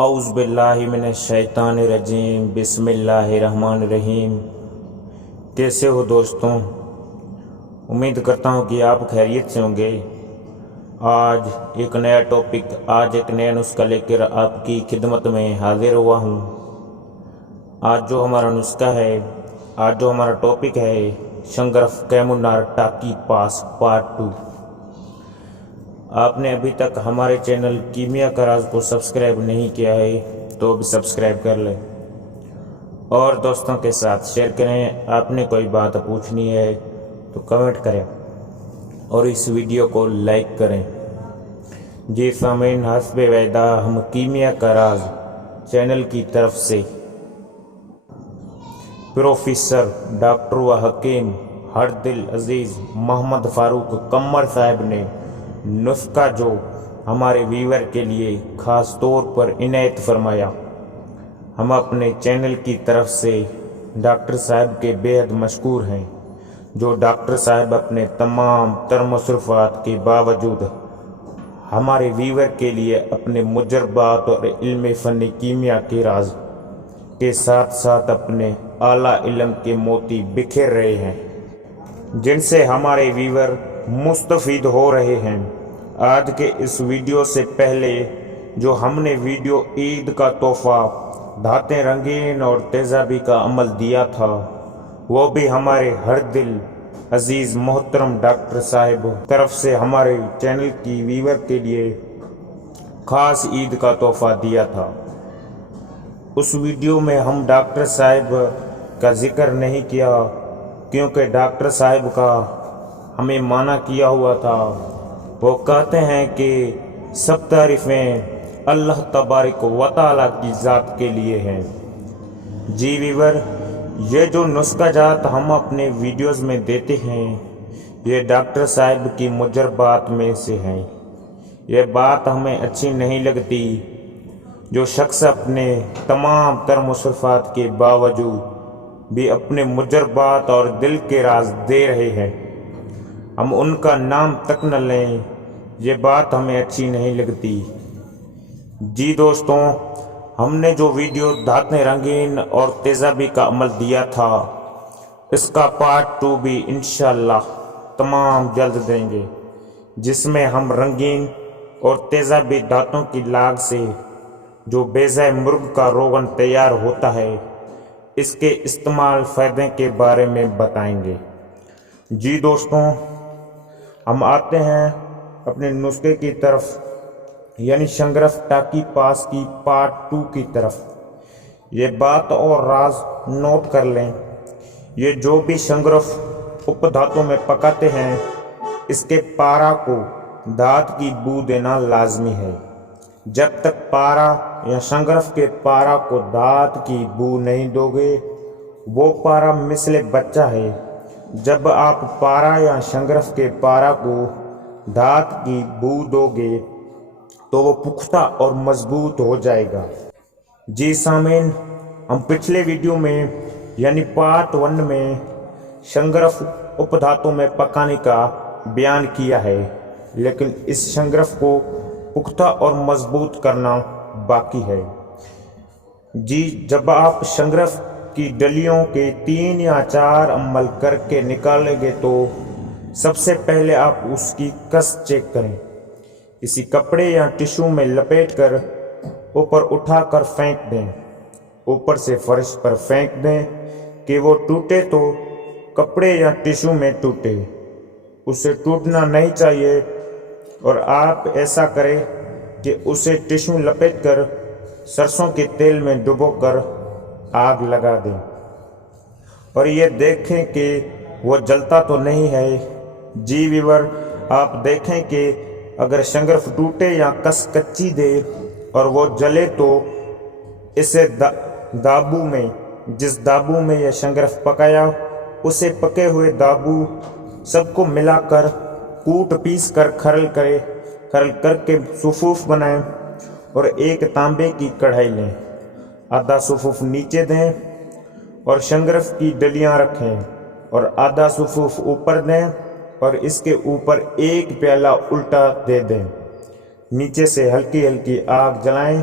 اعوذ باللہ من الشیطان الرجیم بسم اللہ الرحمن الرحیم۔ کیسے ہو دوستوں؟ امید کرتا ہوں کہ آپ خیریت سے ہوں گے۔ آج ایک نیا ٹاپک، آج ایک نیا نسخہ لے کر آپ کی خدمت میں حاضر ہوا ہوں۔ آج جو ہمارا نسخہ ہے، آج جو ہمارا ٹاپک ہے، شنگرف کیمونار ٹاکی پاس پارٹ 2۔ آپ نے ابھی تک ہمارے چینل کیمیا کا راز کو سبسکرائب نہیں کیا ہے تو بھی سبسکرائب کر لیں اور دوستوں کے ساتھ شیئر کریں۔ آپ نے کوئی بات پوچھنی ہے تو کمنٹ کریں اور اس ویڈیو کو لائک کریں۔ جی سامعین، حسب وعدہ ہم کیمیا کا راز چینل کی طرف سے پروفیسر ڈاکٹر و حکیم ہر دل عزیز محمد فاروق قمر صاحب نے نسخہ جو ہمارے ویور کے لیے خاص طور پر عنایت فرمایا، ہم اپنے چینل کی طرف سے ڈاکٹر صاحب کے بے حد مشکور ہیں، جو ڈاکٹر صاحب اپنے تمام تر مصروفات کے باوجود ہمارے ویور کے لیے اپنے مجربات اور علم فن کیمیا کے راز کے ساتھ ساتھ اپنے اعلیٰ علم کے موتی بکھیر رہے ہیں، جن سے ہمارے ویور مستفید ہو رہے ہیں۔ آج کے اس ویڈیو سے پہلے جو ہم نے ویڈیو عید کا تحفہ دھاتیں رنگین اور تیزابی کا عمل دیا تھا، وہ بھی ہمارے ہر دل عزیز محترم ڈاکٹر صاحب طرف سے ہمارے چینل کی ویور کے لیے خاص عید کا تحفہ دیا تھا۔ اس ویڈیو میں ہم ڈاکٹر صاحب کا ذکر نہیں کیا کیونکہ ڈاکٹر صاحب کا ہمیں منع کیا ہوا تھا۔ وہ کہتے ہیں کہ سب تعریفیں اللہ تبارک و تعالیٰ کی ذات کے لیے ہیں۔ جی ویور، یہ جو نسخہ جات ہم اپنے ویڈیوز میں دیتے ہیں، یہ ڈاکٹر صاحب کی مجربات میں سے ہیں۔ یہ بات ہمیں اچھی نہیں لگتی جو شخص اپنے تمام تر مصروفات کے باوجود بھی اپنے مجربات اور دل کے راز دے رہے ہیں، ہم ان کا نام تک نہ لیں، یہ بات ہمیں اچھی نہیں لگتی۔ جی دوستوں، ہم نے جو ویڈیو دھاتیں رنگین اور تیزابی کا عمل دیا تھا، اس کا پارٹ 2 بھی انشاءاللہ تمام جلد دیں گے، جس میں ہم رنگین اور تیزابی دھاتوں کی لاگ سے جو بیضہ مرغ کا روغن تیار ہوتا ہے، اس کے استعمال فائدے کے بارے میں بتائیں گے۔ جی دوستوں، ہم آتے ہیں اپنے نسخے کی طرف، یعنی شنگرف ٹاکی پاس کی پارٹ 2 کی طرف۔ یہ بات اور راز نوٹ کر لیں، یہ جو بھی شنگرف اپ دھاتوں میں پکاتے ہیں، اس کے پارا کو دھات کی بو دینا لازمی ہے۔ جب تک پارا یا شنگرف کے پارا کو دھات کی بو نہیں دو گے، وہ پارا مثل بچہ ہے۔ جب آپ پارا یا شنگرف کے پارا کو دھات کی بو دو گے تو وہ پختہ اور مضبوط ہو جائے گا۔ جی سامعین، ہم پچھلے ویڈیو میں یعنی پارٹ 1 میں شنگرف اپ دھاتوں میں پکانے کا بیان کیا ہے، لیکن اس شنگرف کو پختہ اور مضبوط کرنا باقی ہے۔ جی، جب آپ شنگرف کی ڈلیوں کے 3 یا 4 عمل کر کے نکالیں گے تو سب سے پہلے آپ اس کی کس چیک کریں۔ کسی کپڑے یا ٹشو میں لپیٹ کر اوپر اٹھا کر پھینک دیں، اوپر سے فرش پر پھینک دیں کہ وہ ٹوٹے تو کپڑے یا ٹشو میں ٹوٹے، اسے ٹوٹنا نہیں چاہیے، اور آپ ایسا کریں کہ اسے ٹشو لپیٹ کر سرسوں کے تیل میں ڈبو کر آگ لگا دیں اور یہ دیکھیں کہ وہ جلتا تو نہیں ہے۔ جی ویور، آپ دیکھیں کہ اگر شنگرف ٹوٹے یا کس کچی دے اور وہ جلے تو اسے دابو میں، جس دابو میں یہ شنگرف پکایا، اسے پکے ہوئے دابو سب کو ملا کر کوٹ پیس کر کھرل کر کے صفوف بنائیں اور ایک تانبے کی کڑھائی لیں، آدھا صفوف نیچے دیں اور شنگرف کی ڈلیاں رکھیں اور آدھا صفوف اوپر دیں اور اس کے اوپر ایک پیالہ الٹا دے دیں۔ نیچے سے ہلکی ہلکی آگ جلائیں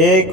1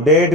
1.5